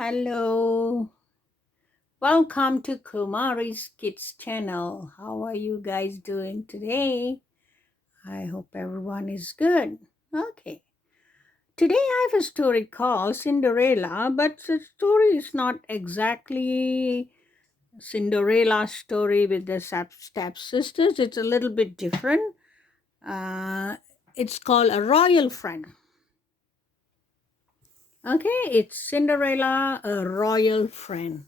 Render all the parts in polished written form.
Hello, welcome to Kumari's Kids channel. How are you guys doing today? I hope everyone is good. Okay, today I have a story called Cinderella, but the story is not exactly Cinderella's story with the stepsisters. It's a little bit different. Uh, it's called A Royal Friend. Okay, it's Cinderella, a royal friend.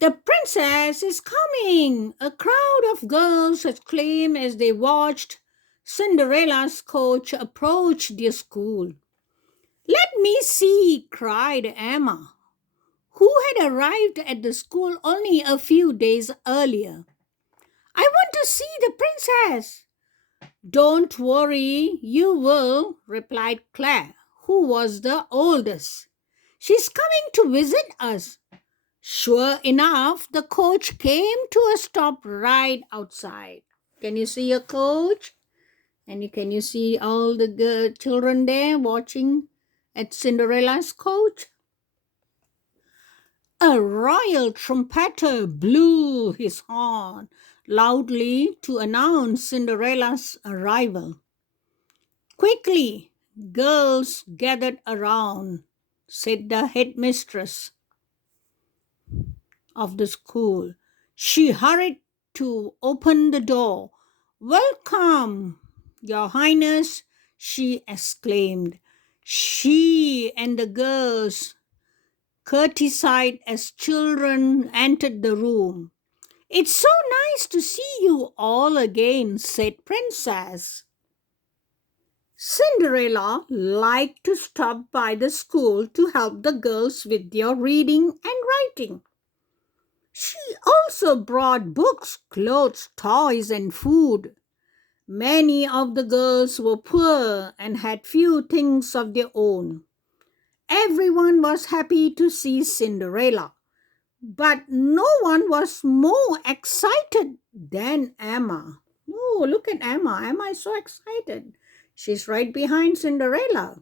The princess is coming! A crowd of girls exclaimed as they watched Cinderella's coach approach their school. Let me see, cried Emma, who had arrived at the school only a few days earlier. I want to see the princess. Don't worry, you will, replied Claire, who was the oldest. She's coming to visit us. Sure enough, the coach came to a stop right outside. Can you see a coach? And can you see all the children there watching at Cinderella's coach? A royal trumpeter blew his horn loudly to announce Cinderella's arrival. Quickly, girls gathered around, said the headmistress of the school. She hurried to open the door. Welcome, Your Highness, she exclaimed. She and the girls courtesied as children entered the room. It's so nice to see you all again, said Princess. Cinderella liked to stop by the school to help the girls with their reading and writing. She also brought books, clothes, toys, and food. Many of the girls were poor and had few things of their own. Everyone was happy to see Cinderella, but no one was more excited than Emma. Oh, look at Emma. Emma is so excited. She's right behind Cinderella.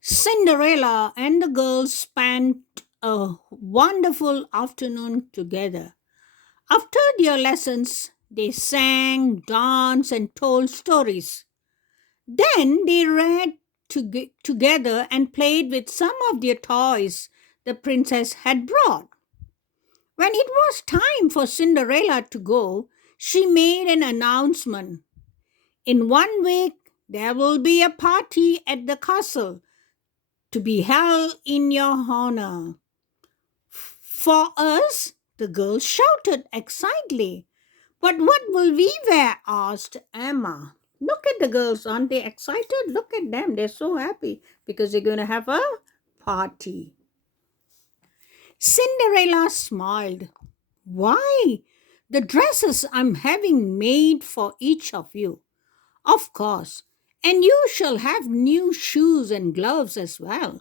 Cinderella and the girls spent a wonderful afternoon together. After their lessons, they sang, danced, and told stories. Then they read together and played with some of their toys the princess had brought. When it was time for Cinderella to go, she made an announcement. In 1 week, there will be a party at the castle to be held in your honor. For us, the girls shouted excitedly. But what will we wear? Asked Emma. Look at the girls, aren't they excited? Look at them, they're so happy because they're going to have a party. Cinderella smiled. Why? The dresses I'm having made for each of you. Of course. And you shall have new shoes and gloves as well.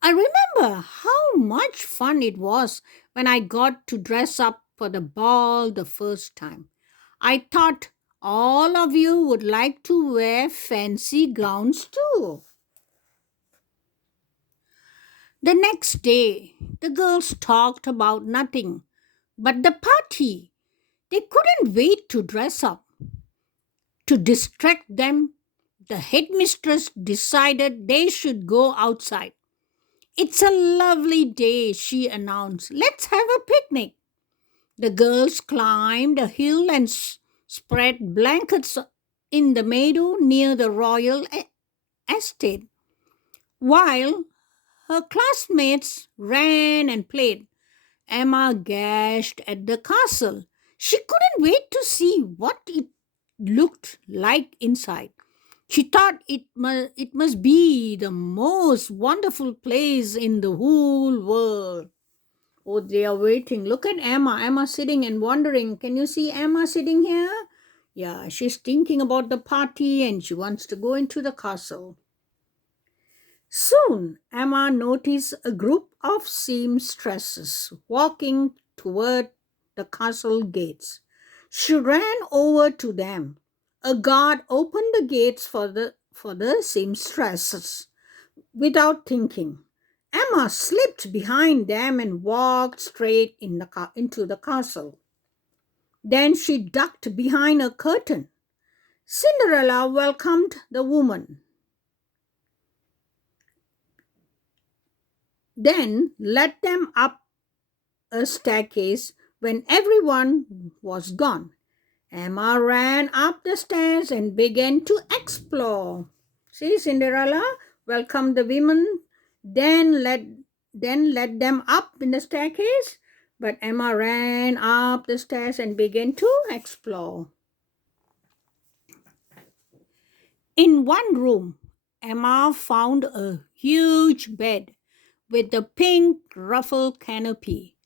I remember how much fun it was when I got to dress up for the ball the first time. I thought all of you would like to wear fancy gowns too. The next day, the girls talked about nothing but the party. They couldn't wait to dress up. To distract them, the headmistress decided they should go outside. It's a lovely day, she announced. Let's have a picnic. The girls climbed a hill and spread blankets in the meadow near the royal estate, while her classmates ran and played. Emma gazed at the castle. She couldn't wait to see what it looked like inside. She thought it must be the most wonderful place in the whole world. Oh, they are waiting. Look at Emma. Emma sitting and wondering. Can you see Emma sitting here? Yeah, she's thinking about the party and she wants to go into the castle. Soon, Emma noticed a group of seamstresses walking toward the castle gates. She ran over to them. A guard opened the gates for the seamstresses. Without thinking, Emma slipped behind them and walked straight into the castle. Then she ducked behind a curtain. Cinderella welcomed the woman, then led them up a staircase when everyone was gone. Emma ran up the stairs and began to explore. See, Cinderella welcomed the women, then led them up in the staircase, but Emma ran up the stairs and began to explore. In one room, Emma found a huge bed with a pink ruffled canopy.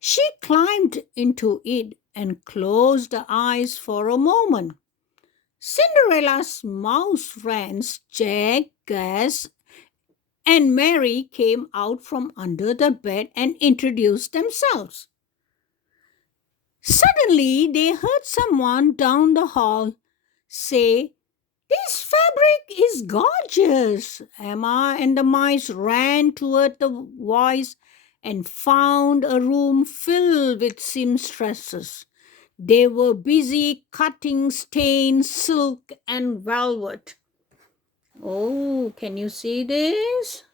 She climbed into it and closed her eyes for a moment. Cinderella's mouse friends Jack, Gus, and Mary came out from under the bed and introduced themselves. Suddenly, they heard someone down the hall say, "This fabric is gorgeous." Emma and the mice ran toward the voice and found a room filled with seamstresses. They were busy cutting stained silk and velvet. Oh, can you see this?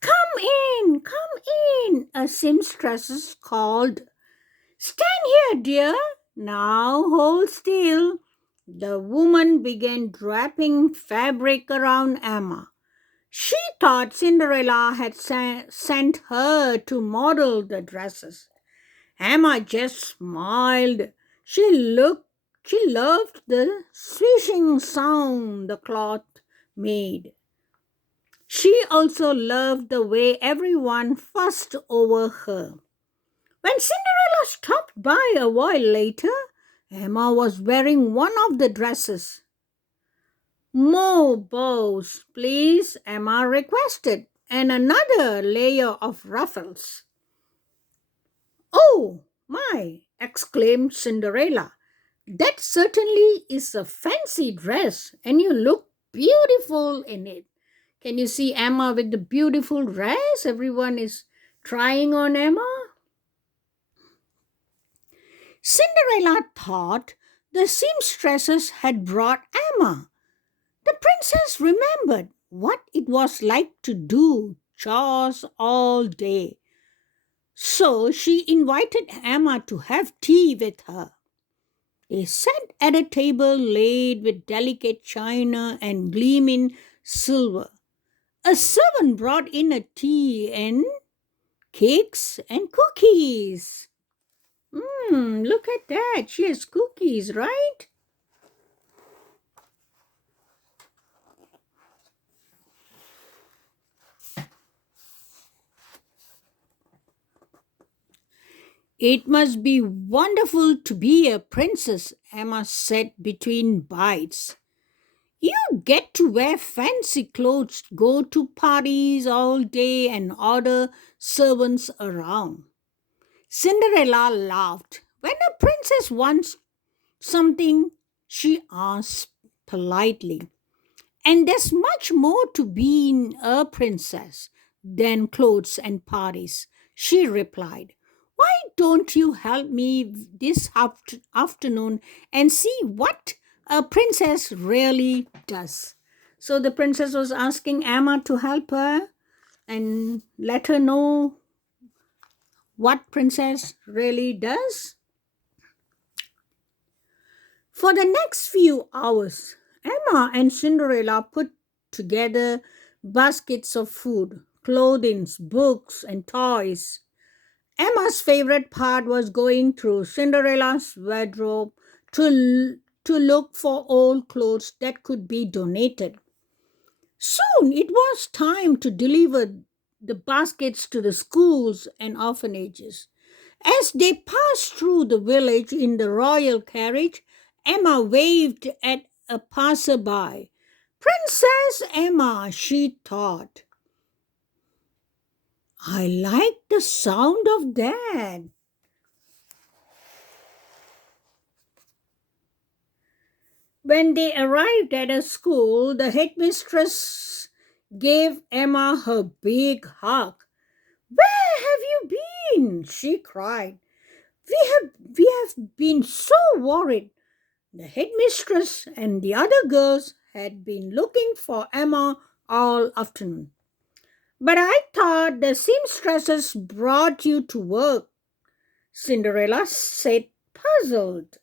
Come in, a seamstress called. "Stand here, dear. Now hold still." The woman began draping fabric around Emma. She thought Cinderella had sent her to model the dresses. Emma just smiled. She loved the swishing sound the cloth made. She also loved the way everyone fussed over her. When Cinderella stopped by a while later, Emma was wearing one of the dresses. "More bows, please," Emma requested, "and another layer of ruffles." "Oh, my!" exclaimed Cinderella. "That certainly is a fancy dress, and you look beautiful in it." Can you see Emma with the beautiful dress? Everyone is trying on Emma. Cinderella thought the seamstresses had brought Emma. The princess remembered what it was like to do chores all day. So she invited Emma to have tea with her. They sat at a table laid with delicate china and gleaming silver. A servant brought in a tea and cakes and cookies. Look at that. She has cookies, right? "It must be wonderful to be a princess," Emma said between bites. "You get to wear fancy clothes, go to parties all day, and order servants around." Cinderella laughed. When a princess wants something, she asks politely. "And there's much more to being a princess than clothes and parties," she replied. "Why don't you help me this afternoon and see what a princess really does?" So the princess was asking Emma to help her and let her know what princess really does. For the next few hours, Emma and Cinderella put together baskets of food, clothing, books, and toys. Emma's favorite part was going through Cinderella's wardrobe to look for old clothes that could be donated. Soon it was time to deliver the baskets to the schools and orphanages. As they passed through the village in the royal carriage, Emma waved at a passerby. "Princess Emma," she thought. "I like the sound of that." When they arrived at a school, the headmistress gave Emma her big hug. Where have you been? She cried. We have been so worried. The headmistress and the other girls had been looking for Emma all afternoon. But I thought the seamstresses brought you to work, Cinderella said, puzzled.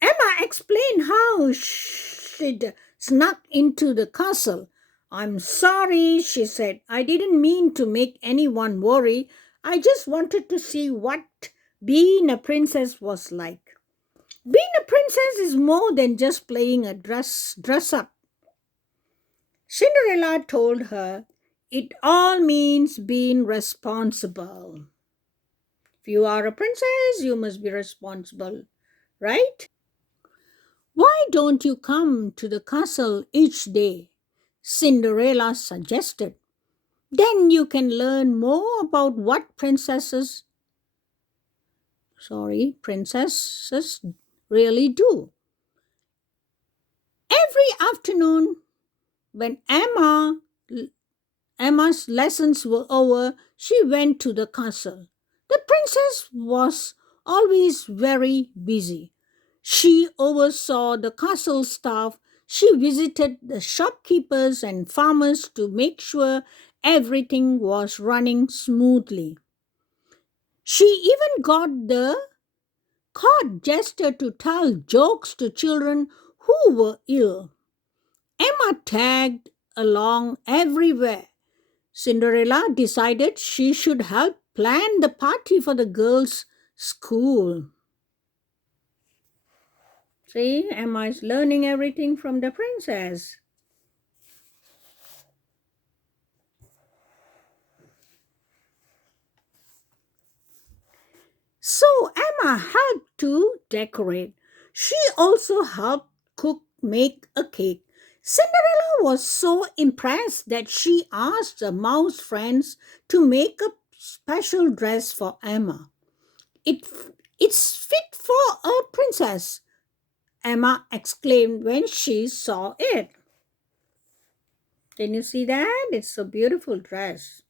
Emma explained how she'd snuck into the castle. I'm sorry, she said. I didn't mean to make anyone worry. I just wanted to see what being a princess was like. Being a princess is more than just playing a dress up. Cinderella told her it all means being responsible. If you are a princess, you must be responsible, right? Why don't you come to the castle each day? Cinderella suggested. Then you can learn more about what princesses really do. Every afternoon when Emma's lessons were over, she went to the castle. The princess was always very busy. She oversaw the castle staff. She visited the shopkeepers and farmers to make sure everything was running smoothly. She even got the court jester to tell jokes to children who were ill. Emma tagged along everywhere. Cinderella decided she should help plan the party for the girls' school. See, Emma is learning everything from the princess. So Emma helped to decorate. She also helped make a cake. Cinderella was so impressed that she asked the mouse friends to make a special dress for Emma. It, it's fit for a princess, Emma exclaimed when she saw it. Can you see that? It's a beautiful dress.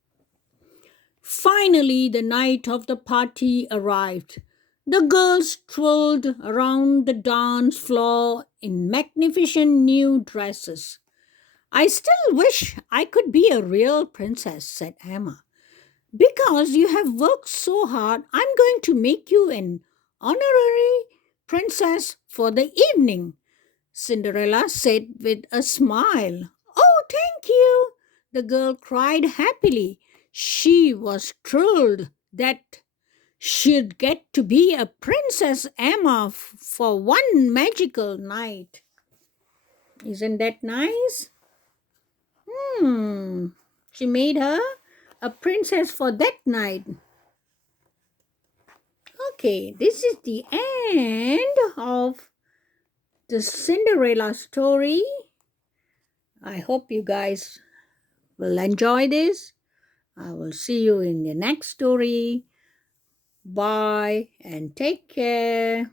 Finally, the night of the party arrived. The girls strolled around the dance floor in magnificent new dresses. I still wish I could be a real princess, said Emma. Because you have worked so hard, I'm going to make you an honorary princess for the evening, Cinderella said with a smile. Oh, thank you! The girl cried happily. She was thrilled that she'd get to be a Princess Emma for one magical night. Isn't that nice? Hmm. She made her a princess for that night. Okay, this is the end of the Cinderella story. I hope you guys will enjoy this. I will see you in the next story. Bye and take care.